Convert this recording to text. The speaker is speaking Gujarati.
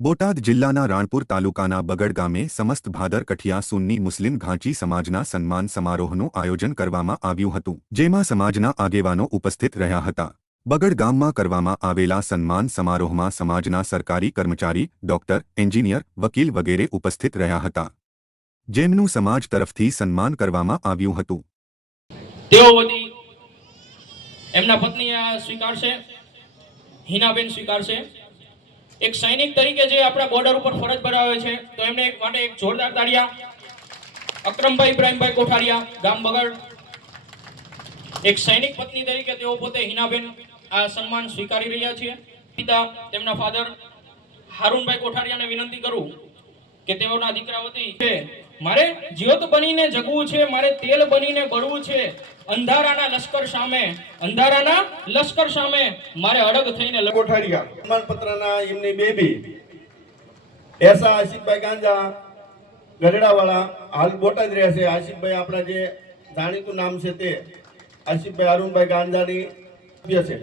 બોટાદ જિલ્લાના રાણપુર તાલુકાના બગડ ગામે સમસ્ત ભાદર કઠિયા સુન્ની મુસ્લિમ ઘાંચી સમાજના સન્માન સમારોહનું આયોજન કરવામાં આવ્યું હતું, જેમાં સમાજના આગેવાનો ઉપસ્થિત રહ્યા હતા. બગડ ગામમાં કરવામાં આવેલા સન્માન સમારોહમાં સમાજના સરકારી કર્મચારી, ડોક્ટર, એન્જિનિયર, વકીલ વગેરે ઉપસ્થિત રહ્યા હતા. જેમનું સમાજ તરફથી સન્માન કરવામાં આવ્યું હતું. એમના પત્ની સ્વીકારશે, હિનાબેન સ્વીકારશે. એક સૈનિક તરીકે જે આપણા બોર્ડર ઉપર ફરજ બજાવે છે, તો એમને માટે એક જોરદાર તાળિયા, અક્રમભાઈ ઇબ્રાહીમભાઈ કોઠારિયા, ગામ બગડ. એક સૈનિક પત્ની તરીકે તેઓ પોતે હિનાબેન આ સન્માન સ્વીકારી રહ્યા છે પિતા, તેમના ફાધર હારૂનભાઈ કોઠારિયાને વિનંતી કરું કે તેઓના દીકરા વતી મારે જ્યોત બનીને જગવું છે, મારે તેલ બનીને બળવું છે અંધારાના લશ્કર સામે, અંધારાના લશ્કર સામે મારે અડગ થઈને લગોઠાડ્યા પ્રમાણપત્રના એમની બેબી એસા આશિકભાઈ ગાંજા, ગઢડાવાળા. હાલ બોટાદ રહ્યા છે. આશિકભાઈ આપણા જે જાણીતું નામ છે તે. આશિકભાઈ અરુણભાઈ ગાંજાની છે.